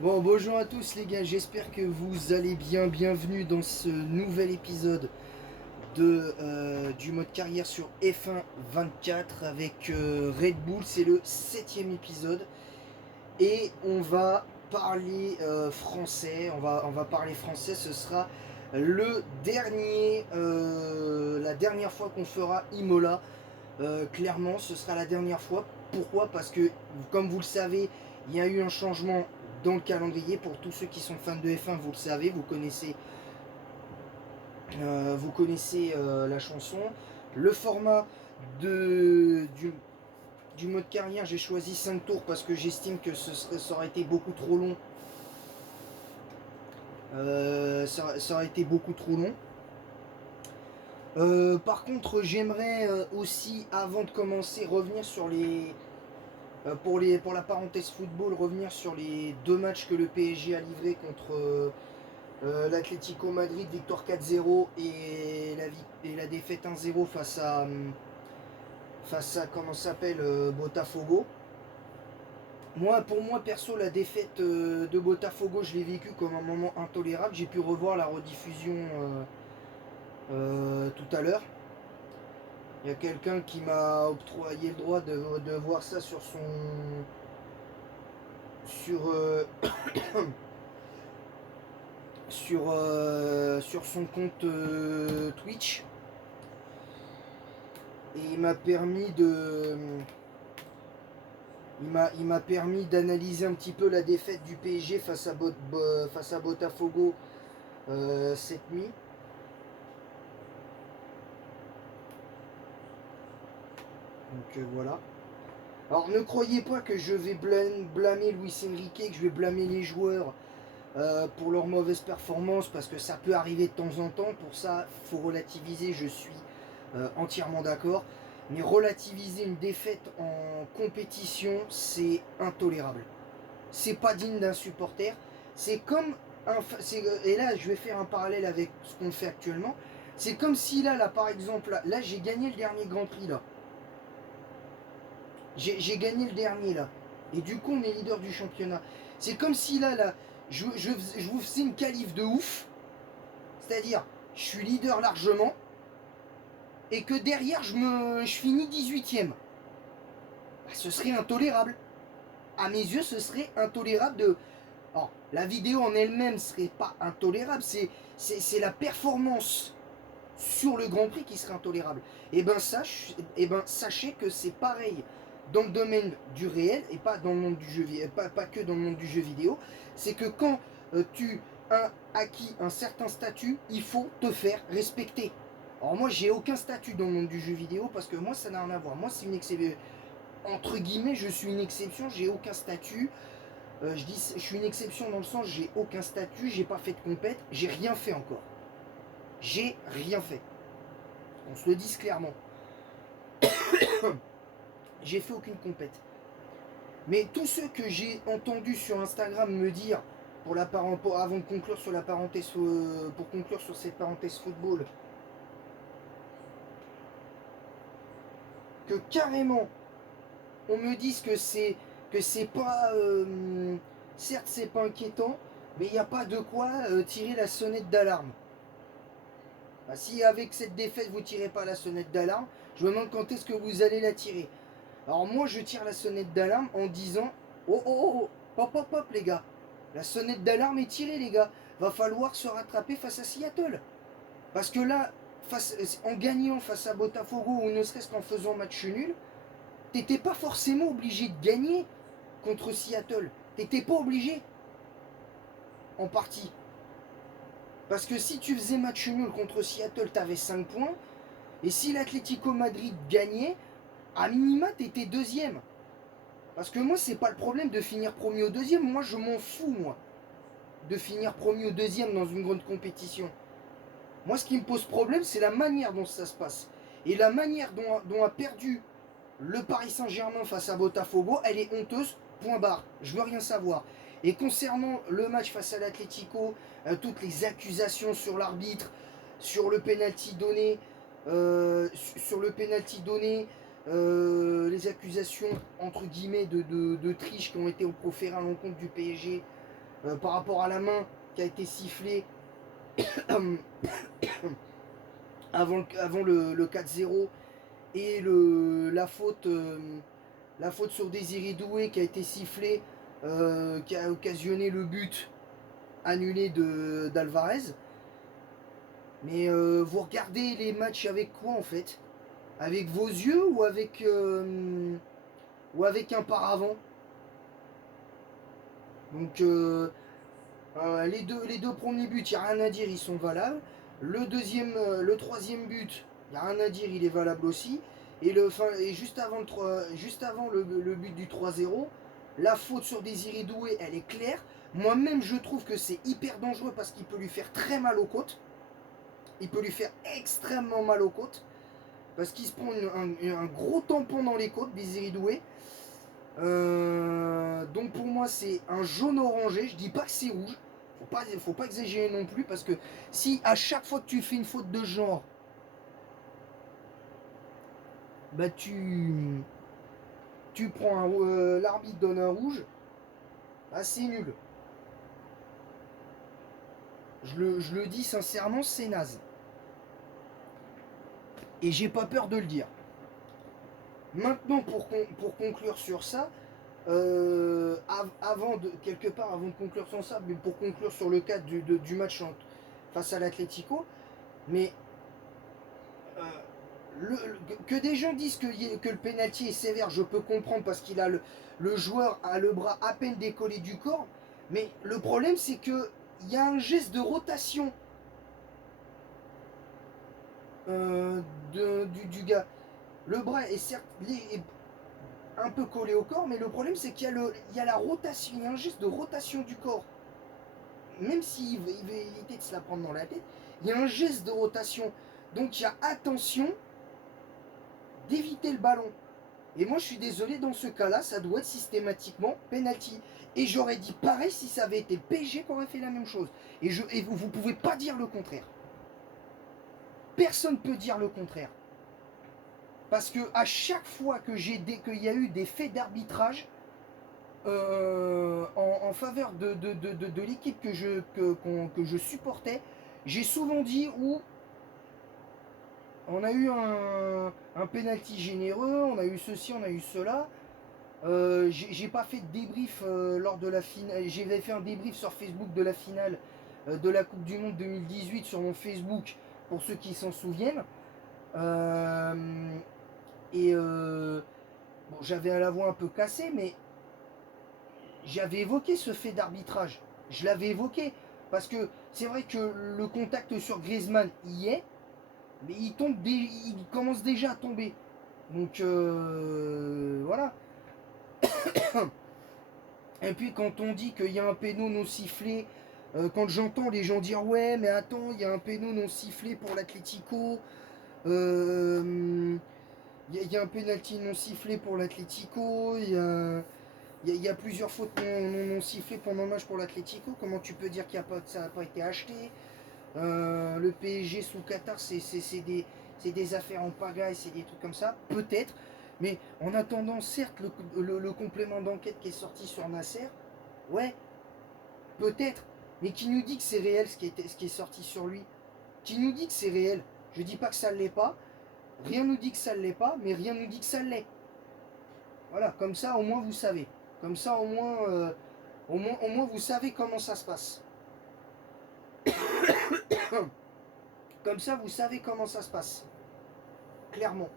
Bon, bonjour à tous les gars, j'espère que vous allez bien. Bienvenue dans ce nouvel épisode du mode carrière sur F1 24 avec Red Bull. C'est le 7e épisode et on va parler français. On va parler français. Ce sera la dernière fois qu'on fera Imola. Clairement, ce sera la dernière fois. Pourquoi? Parce que, comme vous le savez, il y a eu un changement dans le calendrier. Pour tous ceux qui sont fans de F1, vous le savez, vous connaissez la chanson. Le format de, du mode carrière, j'ai choisi 5 tours parce que j'estime que ça aurait été beaucoup trop long. Ça aurait été beaucoup trop long. Par contre, j'aimerais aussi, avant de commencer, revenir sur pour la parenthèse football, revenir sur les deux matchs que le PSG a livrés contre l'Atlético Madrid, victoire 4-0 et la défaite 1-0 face à comment s'appelle Botafogo. Pour moi perso, la défaite de Botafogo, je l'ai vécu comme un moment intolérable. J'ai pu revoir la rediffusion tout à l'heure. Il y a quelqu'un qui m'a octroyé le droit de voir ça sur, sur son compte Twitch. Et il m'a permis d'analyser un petit peu la défaite du PSG face à Botafogo cette nuit. Donc voilà. Alors ne croyez pas que je vais blâmer Luis Enrique, que je vais blâmer les joueurs pour leur mauvaise performance, parce que ça peut arriver de temps en temps. Pour ça, il faut relativiser, je suis entièrement d'accord. Mais relativiser une défaite en compétition, c'est intolérable. C'est pas digne d'un supporter. C'est comme et là, je vais faire un parallèle avec ce qu'on fait actuellement. C'est comme si là, par exemple, là, j'ai gagné le dernier Grand Prix là. J'ai gagné le dernier là. Et du coup, on est leader du championnat. C'est comme si là, je vous faisais une qualif de ouf. C'est-à-dire, je suis leader largement. Et que derrière, je finis 18ème. Bah, ce serait intolérable. À mes yeux, ce serait intolérable de. Alors, la vidéo en elle-même serait pas intolérable. C'est la performance sur le Grand Prix qui serait intolérable. Et ben sachez que c'est pareil dans le domaine du réel et pas dans le monde du jeu pas que dans le monde du jeu vidéo. C'est que quand tu as acquis un certain statut, il faut te faire respecter. Alors moi j'ai aucun statut dans le monde du jeu vidéo parce que moi ça n'a rien à voir. Moi c'est une exception. Entre guillemets, je suis une exception, j'ai aucun statut. Je suis une exception dans le sens j'ai aucun statut, j'ai pas fait de compète, j'ai rien fait encore. J'ai rien fait. On se le dise clairement. J'ai fait aucune compète. Mais tous ceux que j'ai entendus sur Instagram me dire, avant de conclure sur la parenthèse, pour conclure sur cette parenthèse football, que carrément on me dise que c'est pas, certes c'est pas inquiétant, mais il n'y a pas de quoi tirer la sonnette d'alarme. Bah, si avec cette défaite vous tirez pas la sonnette d'alarme, je me demande quand est-ce que vous allez la tirer. Alors moi je tire la sonnette d'alarme en disant oh oh oh, hop hop hop les gars. La sonnette d'alarme est tirée les gars. Va falloir se rattraper face à Seattle. Parce que là, en gagnant face à Botafogo ou ne serait-ce qu'en faisant match nul, t'étais pas forcément obligé de gagner contre Seattle. T'étais pas obligé en partie. Parce que si tu faisais match nul contre Seattle, t'avais 5 points. Et si l'Atlético Madrid gagnait, à minima t'étais deuxième. Parce que moi, c'est pas le problème de finir premier ou deuxième. Moi, je m'en fous, moi, de finir premier ou deuxième dans une grande compétition. Moi, ce qui me pose problème, c'est la manière dont ça se passe. Et la manière dont a perdu le Paris Saint-Germain face à Botafogo, elle est honteuse, point barre. Je veux rien savoir. Et concernant le match face à l'Atlético, toutes les accusations sur l'arbitre, sur le penalty donné, sur le penalty donné, les accusations entre guillemets de triche qui ont été proférées à l'encontre du PSG. par rapport à la main qui a été sifflée avant le 4-0 et la faute sur Désiré Doué qui a été sifflée, qui a occasionné le but annulé d'Alvarez. Mais vous regardez les matchs avec quoi en fait? Avec vos yeux ou avec un paravent? Donc les deux premiers buts, il n'y a rien à dire, ils sont valables. Le troisième but, il n'y a rien à dire, il est valable aussi. Et juste avant le but du 3-0, la faute sur Désiré Doué, elle est claire. Moi-même, je trouve que c'est hyper dangereux parce qu'il peut lui faire très mal aux côtes. Il peut lui faire extrêmement mal aux côtes. Parce qu'il se prend un gros tampon dans les côtes, Désiré Doué. Donc pour moi c'est un jaune orangé, je dis pas que c'est rouge, faut pas exagérer non plus parce que si à chaque fois que tu fais une faute de genre, bah tu prends l'arbitre donne un rouge, bah c'est nul. Je le dis sincèrement, c'est naze. Et j'ai pas peur de le dire. Maintenant pour conclure sur ça, avant de conclure sur ça, mais pour conclure sur le cadre du match face à l'Atlético, mais euh, que des gens disent que le penalty est sévère, je peux comprendre parce le joueur a le bras à peine décollé du corps, mais le problème c'est que il y a un geste de rotation euh, du gars. Le bras est certes est un peu collé au corps, mais le problème c'est il y a la rotation, il y a un geste de rotation du corps. Même s'il va éviter de se la prendre dans la tête, il y a un geste de rotation. Donc il y a attention d'éviter le ballon. Et moi je suis désolé, dans ce cas-là, ça doit être systématiquement penalty. Et j'aurais dit pareil si ça avait été le PSG qui aurait fait la même chose. Et vous ne pouvez pas dire le contraire. Personne ne peut dire le contraire. Parce que à chaque fois qu'il y a eu des faits d'arbitrage en faveur de l'équipe que je supportais, j'ai souvent dit où on a eu un penalty généreux, on a eu ceci, on a eu cela. J'ai pas fait de débrief lors de la finale. J'avais fait un débrief sur Facebook de la finale de la Coupe du Monde 2018 sur mon Facebook pour ceux qui s'en souviennent. Euh, bon, j'avais la voix un peu cassée, mais j'avais évoqué ce fait d'arbitrage. Je l'avais évoqué parce que c'est vrai que le contact sur Griezmann y est, mais il commence déjà à tomber. Donc voilà. Et puis quand on dit qu'il y a un péno non sifflé, quand j'entends les gens dire ouais mais attends il y a un péno non sifflé pour l'Atlético, il y a un pénalty non sifflé pour l'Atlético, il y a plusieurs fautes non sifflées pendant le match pour l'Atlético, comment tu peux dire ça n'a pas été acheté? Le PSG sous Qatar c'est des affaires en pagaille, c'est des trucs comme ça, peut-être. Mais en attendant, certes, le complément d'enquête qui est sorti sur Nasser, ouais, peut-être. Mais qui nous dit que c'est réel ce qui est sorti sur lui? Qui nous dit que c'est réel? Je dis pas que ça ne l'est pas. Rien nous dit que ça ne l'est pas, mais rien nous dit que ça l'est. Voilà, comme ça au moins vous savez. Comme ça au moins vous savez comment ça se passe. Comme ça vous savez comment ça se passe. Clairement.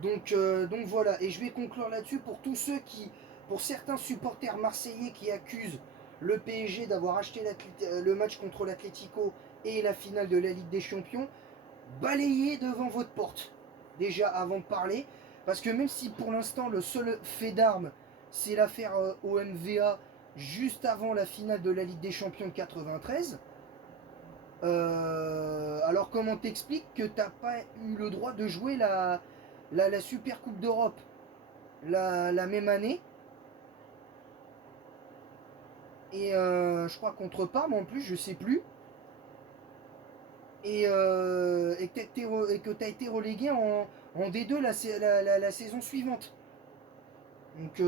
Donc voilà, et je vais conclure là-dessus pour certains supporters marseillais qui accusent le PSG d'avoir acheté le match contre l'Atlético et la finale de la Ligue des Champions, balayez devant votre porte, déjà avant de parler, parce que même si pour l'instant le seul fait d'armes, c'est l'affaire OMVA juste avant la finale de la Ligue des Champions de 93, alors comment t'expliques que t'as pas eu le droit de jouer la Super Coupe d'Europe la même année et je crois contre Parme en plus, je sais plus, et que t'as été relégué en D2 la saison suivante. Donc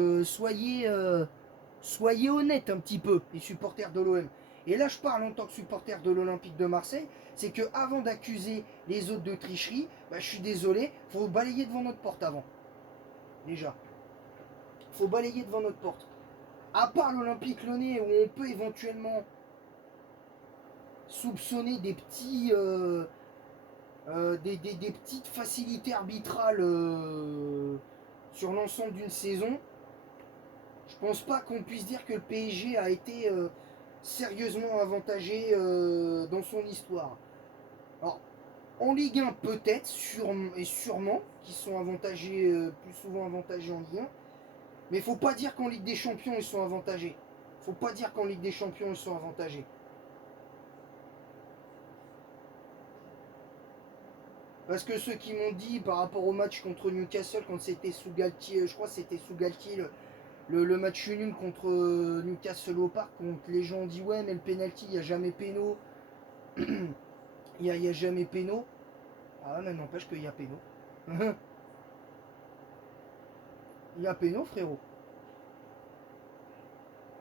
Soyez honnêtes un petit peu, les supporters de l'OM. Et là, je parle en tant que supporter de l'Olympique de Marseille, c'est que avant d'accuser les autres de tricherie, bah, je suis désolé, faut balayer devant notre porte avant. Déjà. Faut balayer devant notre porte. À part l'Olympique Lyonnais où on peut éventuellement soupçonner des petits des petites facilités arbitrales sur l'ensemble d'une saison, je pense pas qu'on puisse dire que le PSG a été sérieusement avantagé dans son histoire. Alors, en Ligue 1 peut-être, et sûrement, qu'ils sont avantagés, plus souvent avantagés en Ligue 1, mais faut pas dire qu'en Ligue des Champions ils sont avantagés. Faut pas dire qu'en Ligue des Champions ils sont avantagés. Parce que ceux qui m'ont dit par rapport au match contre Newcastle, quand c'était sous Galtier, je crois que c'était sous Galtier, le match nul contre Newcastle au parc, quand les gens ont dit ouais mais le penalty, il n'y a jamais péno, il y a jamais péno. Ah mais n'empêche qu'il y a péno. Il y a péno frérot.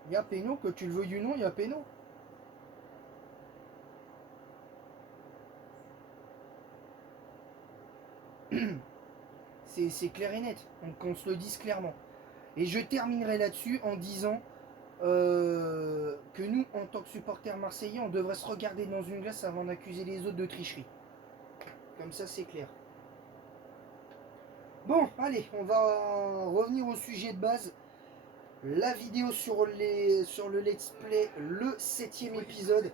Il y a péno, que tu le veuilles ou non, il y a péno. C'est clair et net, qu'on se le dise clairement. Et je terminerai là-dessus en disant que nous, en tant que supporters marseillais, on devrait se regarder dans une glace avant d'accuser les autres de tricherie. Comme ça, c'est clair. Bon, allez, on va revenir au sujet de base. La vidéo sur le let's play, le 7ème épisode.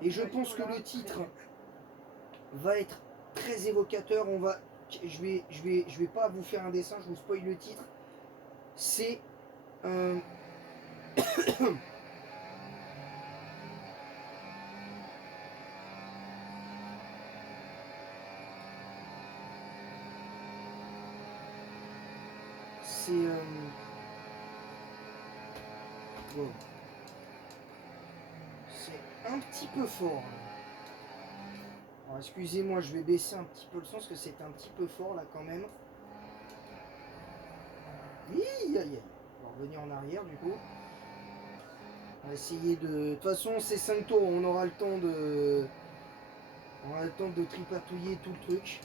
Et je pense que le titre va être très évocateur. Je vais pas vous faire un dessin, je vous spoil le titre. C'est c'est wow. C'est un petit peu fort. Excusez-moi, je vais baisser un petit peu le son parce que c'est un petit peu fort là quand même. Aïe, aïe, aïe. On va revenir en arrière du coup. On va essayer de. De toute façon, c'est 5 tours, on aura le temps de. On aura le temps de tripatouiller tout le truc.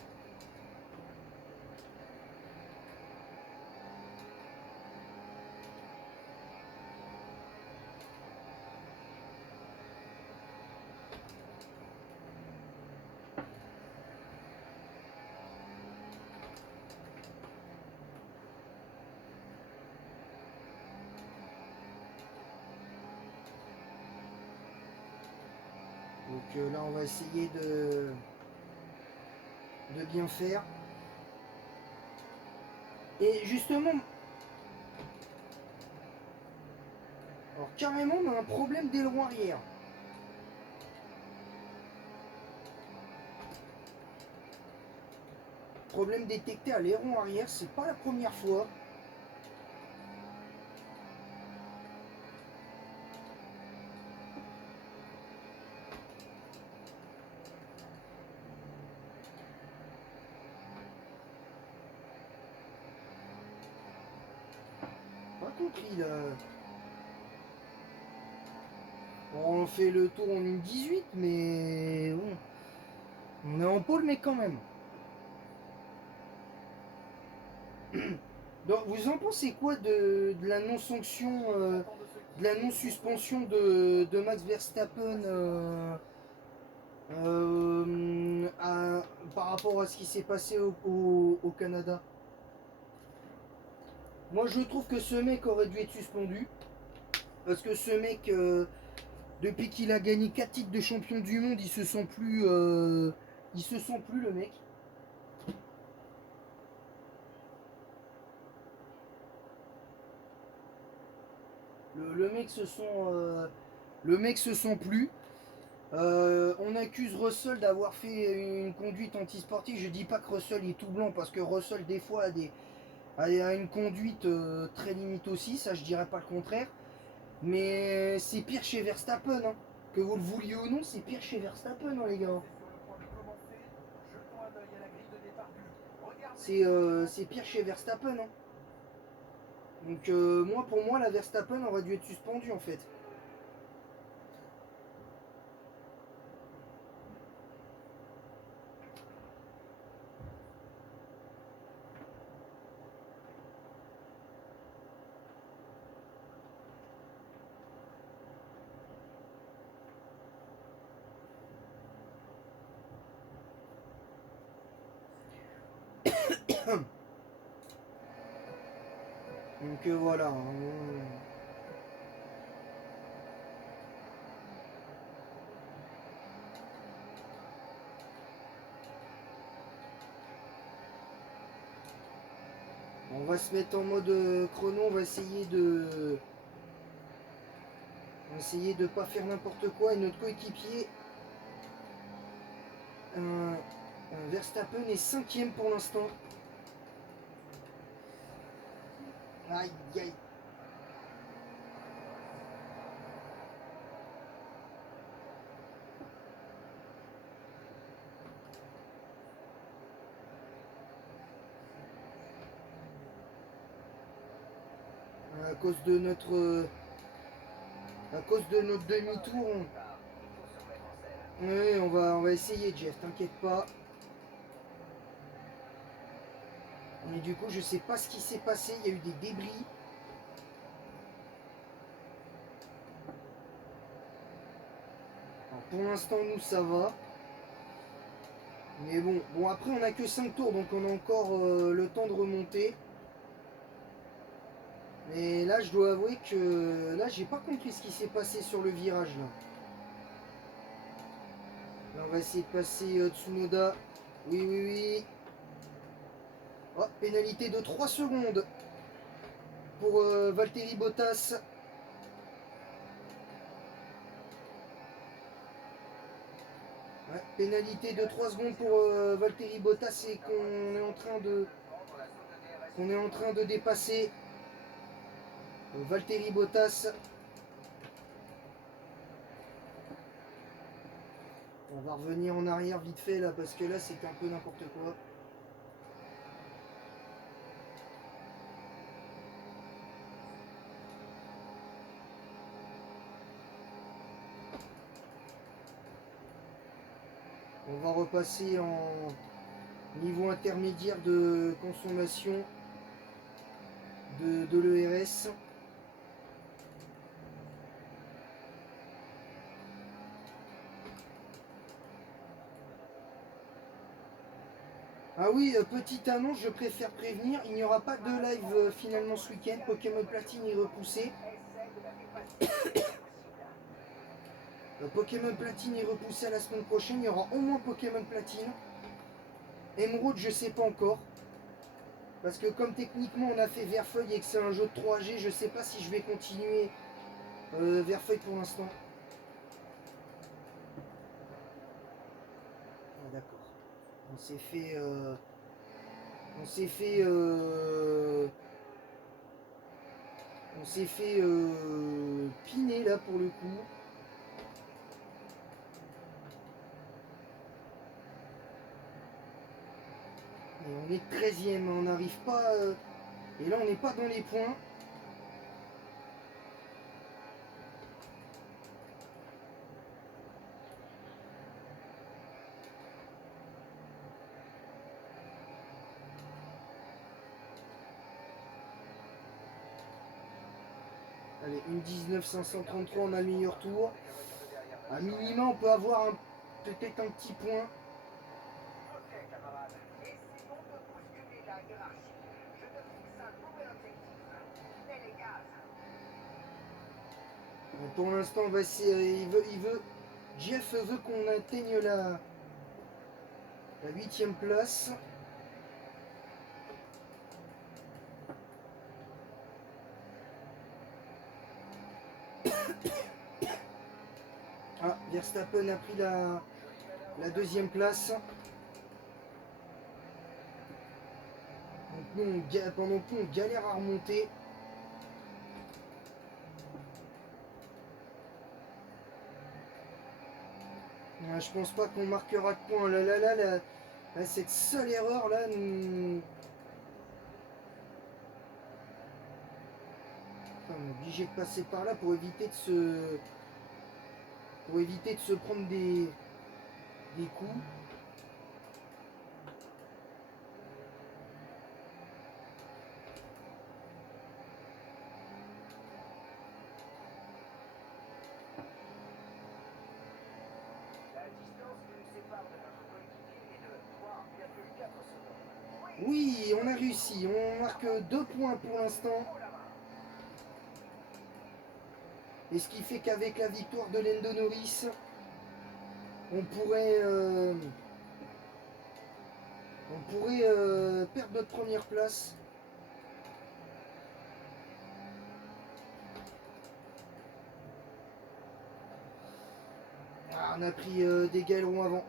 Donc là, on va essayer de bien faire. Et justement, alors carrément, on a un problème d'aileron arrière. Problème détecté à l'aileron arrière, c'est pas la première fois. Pas compris là. Bon, on fait le tour en 1,18, mais bon. On est en pôle, mais quand même. Donc, vous en pensez quoi de la non-sanction, de la non-suspension de Max Verstappen par rapport à ce qui s'est passé au Canada? Moi, je trouve que ce mec aurait dû être suspendu. Parce que ce mec, depuis qu'il a gagné 4 titres de champion du monde, il se sent plus, il se sent plus le mec. Le mec se sent, le mec se sent plus. On accuse Russell d'avoir fait une conduite antisportive. Je dis pas que Russell est tout blanc parce que Russell des fois a une conduite très limite aussi, ça je dirais pas le contraire. Mais c'est pire chez Verstappen, hein. Que vous le vouliez ou non, c'est pire chez Verstappen, hein, les gars. C'est pire chez Verstappen, hein. Donc moi, pour moi, la Verstappen aurait dû être suspendue en fait. Donc voilà, hein. On va se mettre en mode chrono, on va essayer de pas faire n'importe quoi. Et notre coéquipier, Verstappen est 5ème pour l'instant. Aïe aïe. À cause de notre demi-tour. Oui, on va essayer, Jeff, t'inquiète pas. Mais du coup, je sais pas ce qui s'est passé, il y a eu des débris. Alors, pour l'instant, nous, ça va. Mais bon, après, on a que 5 tours, donc on a encore le temps de remonter. Mais là, je dois avouer que là, j'ai pas compris ce qui s'est passé sur le virage. Là, on va essayer de passer Tsunoda. Oui, oui, oui. Oh, pénalité de 3 secondes pour Valtteri Bottas. Ouais, pénalité de 3 secondes pour Valtteri Bottas et qu'on est en train de dépasser Valtteri Bottas. On va revenir en arrière vite fait là parce que là c'est un peu n'importe quoi. On va repasser en niveau intermédiaire de consommation de l'ERS. Ah oui, petite annonce, je préfère prévenir, il n'y aura pas de live finalement ce week-end. Pokémon Platine est repoussé. Pokémon Platine est repoussé à la semaine prochaine. Il y aura au moins Pokémon Platine. Emerald, je sais pas encore. Parce que comme techniquement on a fait Verfeuille et que c'est un jeu de 3G, je sais pas si je vais continuer Verfeuille pour l'instant. Ah, d'accord. On s'est fait... on s'est fait... on s'est fait piner là pour le coup. Et on est 13ème, on n'arrive pas... et là on n'est pas dans les points. Allez, une 19 533, on a le meilleur tour. À minima, on peut avoir peut-être un petit point. Pour l'instant, on va essayer, Jeff veut qu'on atteigne la 8ème place. Ah, Verstappen a pris la 2ème place. Donc nous, pendant que nous, on galère à remonter. Je pense pas qu'on marquera de points. Là, cette seule erreur là nous... obligé de passer par là pour éviter de se prendre des coups. Oui, on a réussi. On marque 2 points pour l'instant. Et ce qui fait qu'avec la victoire de Lando Norris, on pourrait perdre notre première place. Ah, on a pris des galerons avant.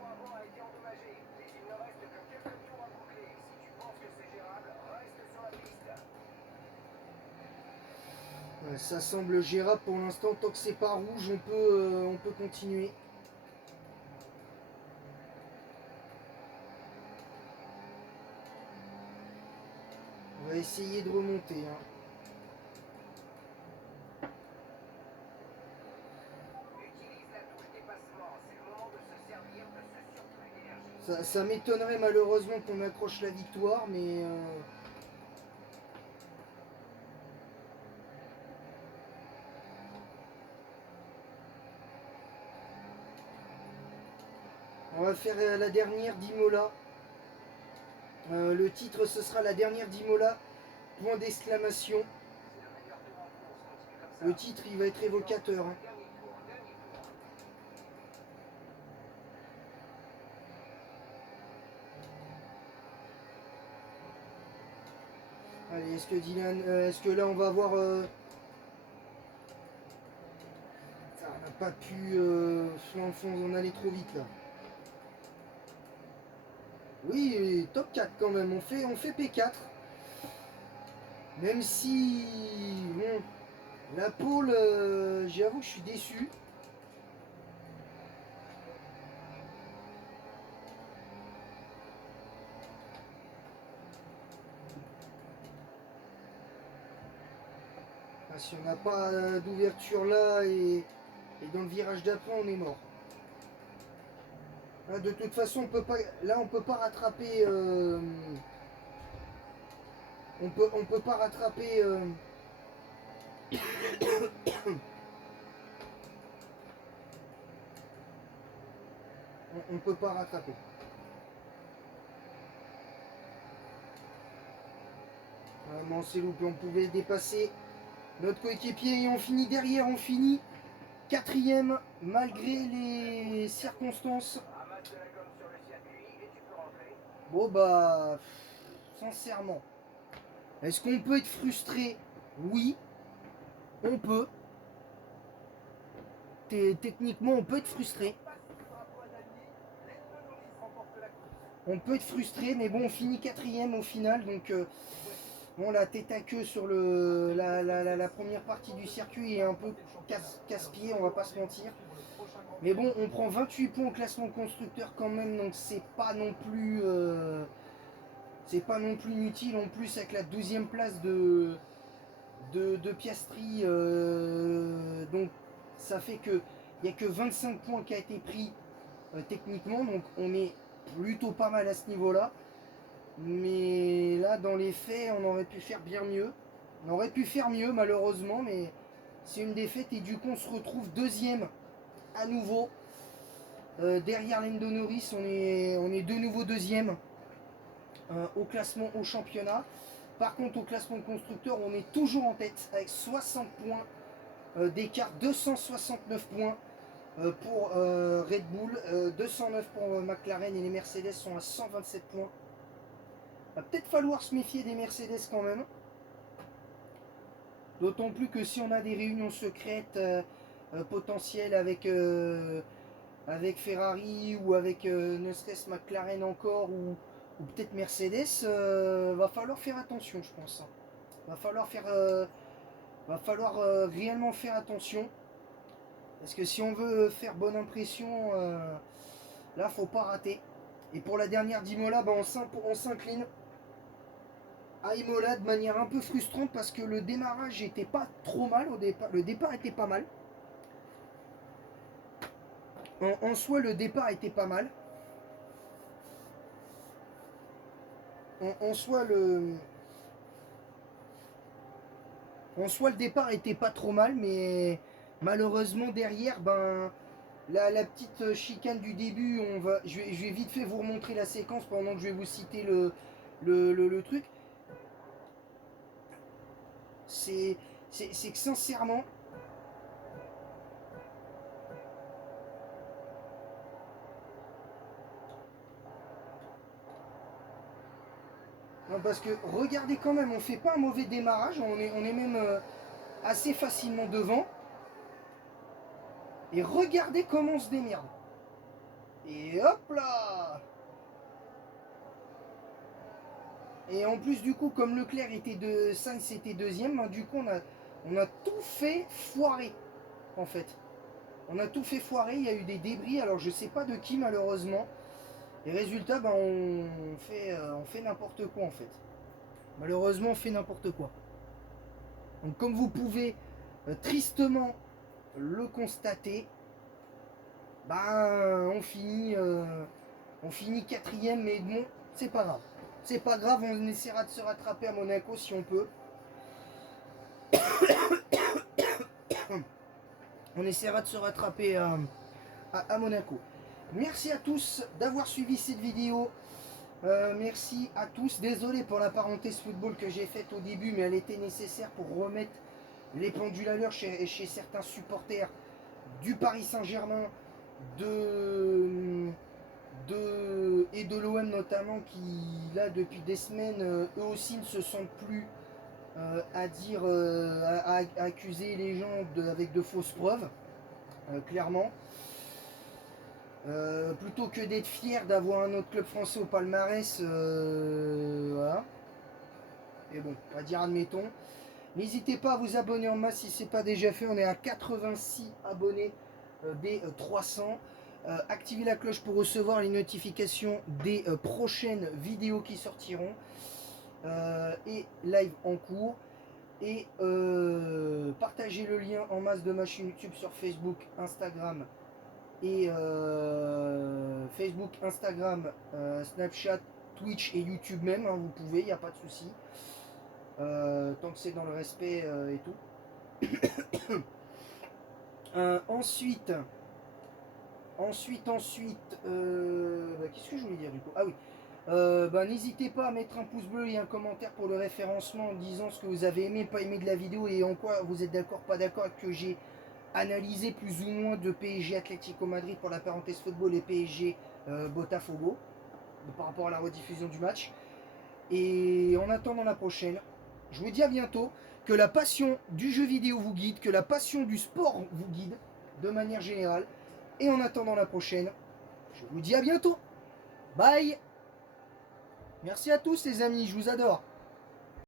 Ça semble gérable pour l'instant. Tant que c'est pas rouge, on peut continuer. On va essayer de remonter. Hein. Ça m'étonnerait malheureusement qu'on accroche la victoire, mais... on va faire la dernière d'Imola. Le titre, ce sera la dernière d'Imola. Point d'exclamation. Le titre, il va être évocateur. Hein. Allez, est-ce que Dylan... est-ce que là, on va voir... ça n'a pas pu... on allait trop vite, là. Oui, top 4 quand même. On fait P4. Même si... Bon, la pole, j'avoue que je suis déçu. Si on n'a pas d'ouverture là et dans le virage d'après, on est mort. Là, de toute façon, on peut pas. Là, on peut pas rattraper. On peut pas rattraper. On peut pas rattraper. Vraiment, on s'est loupé. On pouvait dépasser notre coéquipier et on finit derrière. On finit 4ème malgré les circonstances. Bon bah, sincèrement, est-ce qu'on peut être frustré? Oui, on peut. Techniquement, on peut être frustré. On peut être frustré, mais bon, on finit 4ème au final, donc bon, la tête à queue sur la première partie du circuit est un peu casse-pied, on va pas se mentir. Mais bon, on prend 28 points au classement constructeur quand même, donc c'est pas non plus inutile. En plus, avec la 12e place de Piastri, donc ça fait que il n'y a que 25 points qui a été pris techniquement, donc on est plutôt pas mal à ce niveau-là. Mais là, dans les faits, on aurait pu faire bien mieux. On aurait pu faire mieux, malheureusement, mais c'est une défaite et du coup, on se retrouve 2ème à nouveau. Derrière Lando Norris, on est de nouveau 2ème au classement au championnat. Par contre, au classement constructeur, on est toujours en tête avec 60 points d'écart, 269 points pour Red Bull, 209 pour McLaren et les Mercedes sont à 127 points. Va peut-être falloir se méfier des Mercedes quand même. D'autant plus que si on a des réunions secrètes potentielles avec Ferrari ou avec ne serait-ce McLaren encore ou peut-être Mercedes, va falloir faire attention, je pense. Va falloir réellement faire attention. Parce que si on veut faire bonne impression, là, faut pas rater. Et pour la dernière d'Imola, bah, on s'incline. à Imola de manière un peu frustrante parce que le démarrage était pas trop mal au départ. Le départ était pas mal. En soi, le départ était pas mal. En soi, le départ était pas trop mal, mais malheureusement derrière, ben la petite chicane du début, je vais vite fait vous remontrer la séquence pendant que je vais vous citer le truc. C'est que sincèrement, non, parce que regardez quand même, on fait pas un mauvais démarrage, on est même assez facilement devant. Et regardez comment on se démerde. Et hop là. Et en plus du coup, comme Leclerc était de 5, c'était deuxième, ben, du coup on a tout fait foirer en fait. On a tout fait foirer, il y a eu des débris, alors je sais pas de qui malheureusement. Et résultat, ben, on fait n'importe quoi en fait. Malheureusement, on fait n'importe quoi. Donc comme vous pouvez tristement le constater, ben, on finit quatrième, mais bon, c'est pas grave. C'est pas grave, on essaiera de se rattraper à Monaco si on peut. On essaiera de se rattraper à Monaco. Merci à tous d'avoir suivi cette vidéo. Merci à tous. Désolé pour la parenthèse football que j'ai faite au début, mais elle était nécessaire pour remettre les pendules à l'heure chez certains supporters du Paris Saint-Germain, et de l'OM notamment, qui là depuis des semaines, eux aussi ne se sentent plus à dire, à accuser les gens avec de fausses preuves, clairement. Plutôt que d'être fier d'avoir un autre club français au palmarès, voilà. Et bon, on va dire admettons. N'hésitez pas à vous abonner en masse si ce n'est pas déjà fait. On est à 86 abonnés des 300. Activez la cloche pour recevoir les notifications des prochaines vidéos qui sortiront. Et live en cours. Et partagez le lien en masse de ma chaîne YouTube sur Facebook, Instagram et Facebook, Instagram, Snapchat, Twitch et YouTube même, hein, vous pouvez, il n'y a pas de souci. Tant que c'est dans le respect et tout. Ensuite, qu'est-ce que je voulais dire du coup? Ah oui, n'hésitez pas à mettre un pouce bleu et un commentaire pour le référencement en disant ce que vous avez aimé, pas aimé de la vidéo et en quoi vous êtes d'accord, pas d'accord, que j'ai analysé plus ou moins de PSG Atlético Madrid pour la parenthèse football et PSG Botafogo par rapport à la rediffusion du match. Et en attendant la prochaine, je vous dis à bientôt. Que la passion du jeu vidéo vous guide, que la passion du sport vous guide de manière générale. Et en attendant la prochaine, je vous dis à bientôt. Bye. Merci à tous les amis, je vous adore.